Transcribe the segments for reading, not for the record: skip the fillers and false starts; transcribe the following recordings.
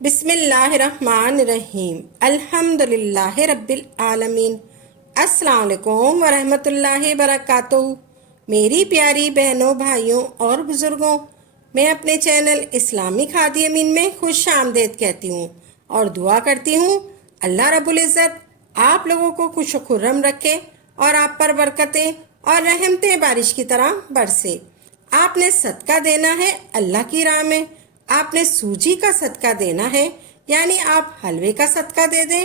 بسم اللہ الرحمن الرحیم الحمد للہ رب العالمین۔ السلام علیکم ورحمۃ اللہ وبرکاتہ۔ میری پیاری بہنوں، بھائیوں اور بزرگوں، میں اپنے چینل اسلامی کھادی امین میں خوش آمدید کہتی ہوں اور دعا کرتی ہوں اللہ رب العزت آپ لوگوں کو خوش و خرم رکھے اور آپ پر برکتیں اور رحمتیں بارش کی طرح برسے۔ آپ نے صدقہ دینا ہے اللہ کی راہ میں، آپ نے سوجی کا صدقہ دینا ہے، یعنی آپ حلوے کا صدقہ دے دیں،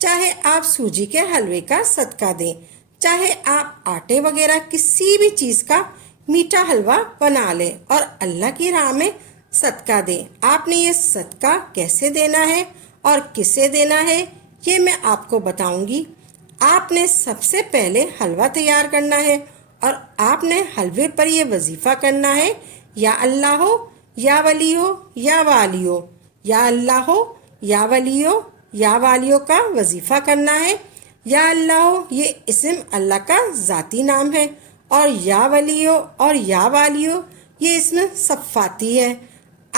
چاہے آپ سوجی کے حلوے کا صدقہ دیں، چاہے آپ آٹے وغیرہ کسی بھی چیز کا میٹھا حلوہ بنا لیں اور اللہ کی راہ میں صدقہ دیں۔ آپ نے یہ صدقہ کیسے دینا ہے اور کسے دینا ہے یہ میں آپ کو بتاؤں گی۔ آپ نے سب سے پہلے حلوہ تیار کرنا ہے اور آپ نے حلوے پر یہ وظیفہ کرنا ہے، یا اللہ ہو یا ولی ہو یا والی ہو، یا اللہ ہو یا ولی ہو یا والی ہو کا وظیفہ کرنا ہے۔ یا اللہ ہو یہ اسم اللہ کا ذاتی نام ہے، اور یا ولی ہو اور یا والی ہو یہ اسم صفاتی ہے۔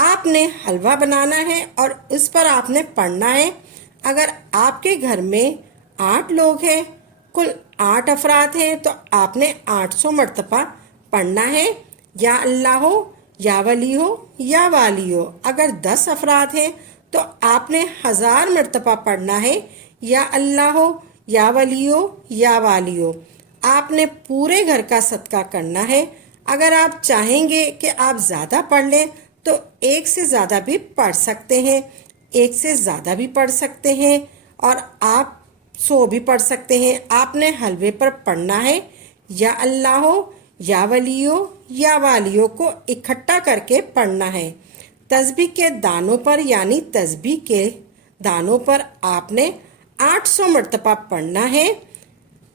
آپ نے حلوہ بنانا ہے اور اس پر آپ نے پڑھنا ہے۔ اگر آپ کے گھر میں 8 لوگ ہیں، کل 8 افراد ہیں، تو آپ نے 800 مرتبہ پڑھنا ہے، یا اللہ ہو یا ولی ہو یا والی ہو۔ اگر 10 افراد ہیں تو آپ نے 1000 مرتبہ پڑھنا ہے، یا اللہ ہو یا ولی ہو یا والی ہو۔ آپ نے پورے گھر کا صدقہ کرنا ہے۔ اگر آپ چاہیں گے کہ آپ زیادہ پڑھ لیں تو 1 سے زیادہ بھی پڑھ سکتے ہیں، 1 سے زیادہ بھی پڑھ سکتے ہیں، اور آپ 100 بھی پڑھ سکتے ہیں۔ آپ نے حلوے پر پڑھنا ہے، یا اللہ ہو یا ولی ہو یا والی ہو کو اکٹھا کر کے پڑھنا ہے۔ تسبیح کے دانوں پر، یعنی تسبیح کے دانوں پر آپ نے 800 مرتبہ پڑھنا ہے،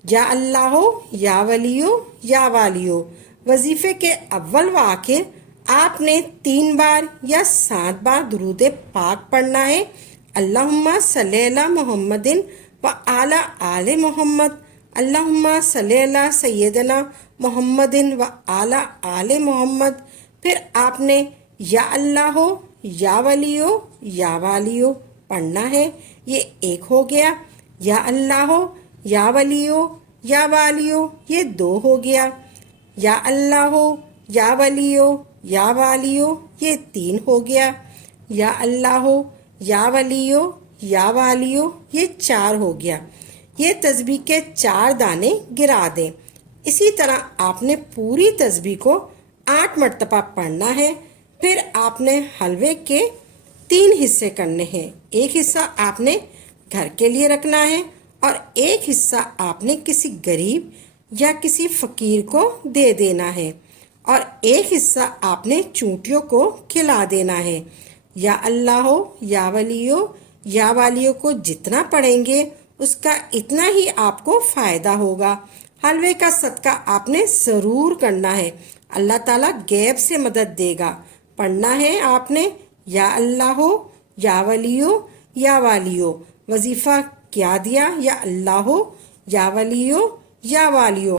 یا اللہ ہو یا ولی ہو یا والی ہو۔ وظیفے کے اول و آخر آپ نے 3 بار یا 7 بار درود پاک پڑھنا ہے۔ اللہم صلی علی محمد و علی آل محمد، اللہم صلی علی سیدنا محمد و علی آل محمد۔ پھر آپ نے یا اللہ ہو یا ولی ہو یا والی ہو پڑھنا ہے، یہ 1 ہو گیا۔ یا اللہ ہو یا ولی ہو یا والی ہو یہ 2 ہو گیا۔ یا اللہ ہو یا ولی ہو یا والی ہو یہ 3 ہو گیا۔ یا اللہ ہو یا ولی ہو یا والی ہو یہ 4 ہو گیا۔ یہ تسبیح کے 4 دانے گرا دیں۔ اسی طرح آپ نے پوری تسبیح کو 8 مرتبہ پڑھنا ہے۔ پھر آپ نے حلوے کے 3 حصے کرنے ہیں۔ ایک حصہ آپ نے گھر کے لیے رکھنا ہے، اور ایک حصہ آپ نے کسی غریب یا کسی فقیر کو دے دینا ہے، اور ایک حصہ آپ نے چونٹیوں کو کھلا دینا ہے۔ یا اللہ ہو یا ولی ہو یا والی ہو کو جتنا پڑھیں گے اس کا اتنا ہی آپ کو فائدہ ہوگا۔ حلوے کا صدقہ آپ نے ضرور کرنا ہے، اللہ تعالیٰ غیب سے مدد دے گا۔ پڑھنا ہے آپ نے یا اللہ ہو یا ولی ہو یا والی ہو۔ وظیفہ کیا دیا؟ یا اللہ ہو یا ولی ہو یا والی ہو،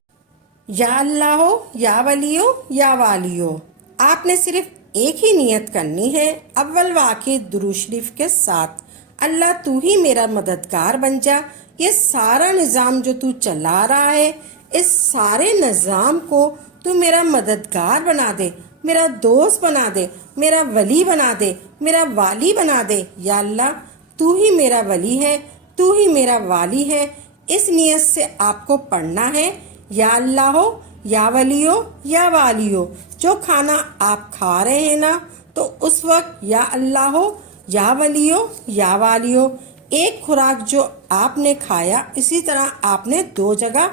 یا اللہ ہو یا ولی ہو یا والی ہو۔ آپ نے صرف ایک ہی نیت کرنی ہے، اول و آخر درود شریف کے ساتھ، اللہ تو ہی میرا مددگار بن جا۔ یہ سارا نظام جو تو چلا رہا ہے، اس سارے نظام کو تو میرا مددگار بنا دے، میرا دوست بنا دے، میرا ولی بنا دے، میرا والی بنا دے۔ یا اللہ تو ہی میرا ولی ہے، تو ہی میرا والی ہے۔ اس نیت سے آپ کو پڑھنا ہے، یا اللہ ہو یا ولی ہو یا والی ہو۔ جو کھانا آپ کھا رہے ہیں نا، تو اس وقت یا اللہ ہو یا ولی ہو یا والی ہو۔ ایک خوراک جو آپ نے کھایا، اسی طرح آپ نے 2 جگہ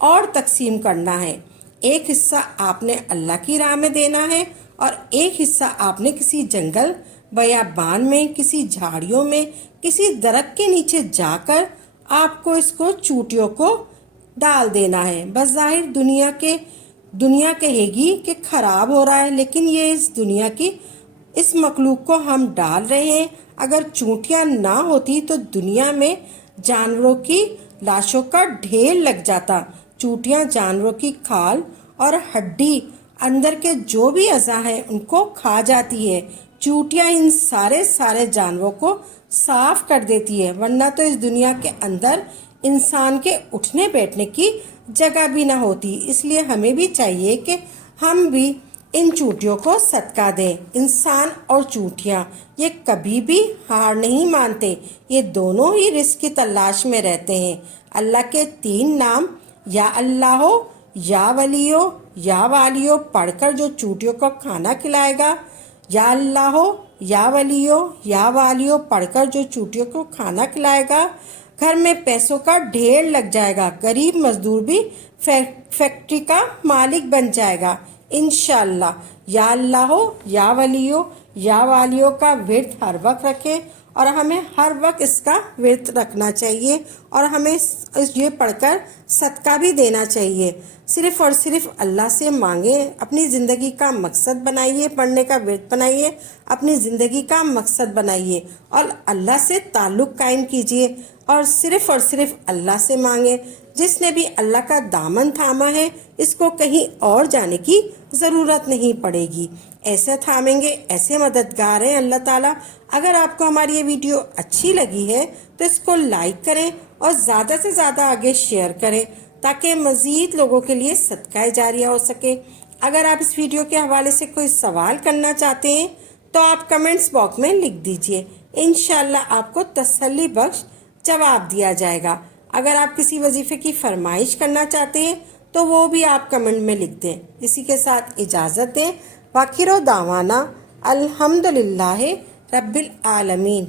اور تقسیم کرنا ہے۔ ایک حصہ آپ نے اللہ کی راہ میں دینا ہے، اور ایک حصہ آپ نے کسی جنگل بیابان میں، کسی جھاڑیوں میں، کسی درخت کے نیچے جا کر آپ کو اس کو چونٹیوں کو ڈال دینا ہے۔ بظاہر دنیا کہے گی کہ خراب ہو رہا ہے، لیکن یہ اس دنیا کی اس مخلوق کو ہم ڈال رہے ہیں۔ اگر چونٹیاں نہ ہوتی تو دنیا میں جانوروں کی لاشوں کا ڈھیر لگ جاتا۔ چونٹیاں جانوروں کی کھال اور ہڈی، اندر کے جو بھی اعضاء ہیں ان کو کھا جاتی ہے۔ چوٹیاں ان سارے جانوروں کو صاف کر دیتی ہے، ورنہ تو اس دنیا کے اندر انسان کے اٹھنے بیٹھنے کی جگہ بھی نہ ہوتی۔ اس لیے ہمیں بھی چاہیے کہ ہم بھی ان چوٹیوں کو صدقہ دیں۔ انسان اور چوٹیاں یہ کبھی بھی ہار نہیں مانتے، یہ دونوں ہی رزق کی تلاش میں رہتے ہیں۔ اللہ کے 3 نام یا اللہ ہو، یا ولی ہو، یا والی ہو پڑھ کر جو چوٹیوں کو کھانا کھلائے گا، یا اللہ ہو، یا ولی ہو، یا والی ہو پڑھ کر جو چوٹیوں کو کھانا کھلائے گا، گھر میں پیسوں کا ڈھیر لگ جائے گا، غریب مزدور بھی فیکٹری کا مالک بن جائے گا انشاءاللہ۔ یا اللہ ہو، یا ولی ہو، یا والی ہو کا ورد ہر وقت رکھیں، اور ہمیں ہر وقت اس کا ورد رکھنا چاہیے، اور ہمیں یہ پڑھ کر صدقہ بھی دینا چاہیے۔ صرف اور صرف اللہ سے مانگیں، اپنی زندگی کا مقصد بنائیے، پڑھنے کا ورد بنائیے، اپنی زندگی کا مقصد بنائیے، اور اللہ سے تعلق قائم کیجیے، اور صرف اللہ سے مانگیں۔ جس نے بھی اللہ کا دامن تھاما ہے، اس کو کہیں اور جانے کی ضرورت نہیں پڑے گی۔ ایسے تھامیں گے، ایسے مددگار ہیں اللہ تعالیٰ۔ اگر آپ کو ہماری یہ ویڈیو اچھی لگی ہے تو اس کو لائک کریں اور زیادہ سے زیادہ آگے شیئر کریں، تاکہ مزید لوگوں کے لیے صدقہ جاریہ ہو سکے۔ اگر آپ اس ویڈیو کے حوالے سے کوئی سوال کرنا چاہتے ہیں تو آپ کمنٹس باکس میں لکھ دیجئے، انشاءاللہ آپ کو تسلی بخش جواب دیا جائے گا۔ اگر آپ کسی وظیفے کی فرمائش کرنا چاہتے ہیں تو وہ بھی آپ کمنٹ میں لکھ دیں۔ اسی کے ساتھ اجازت دیں، وآخر دعوانا الحمدللہ رب العالمین۔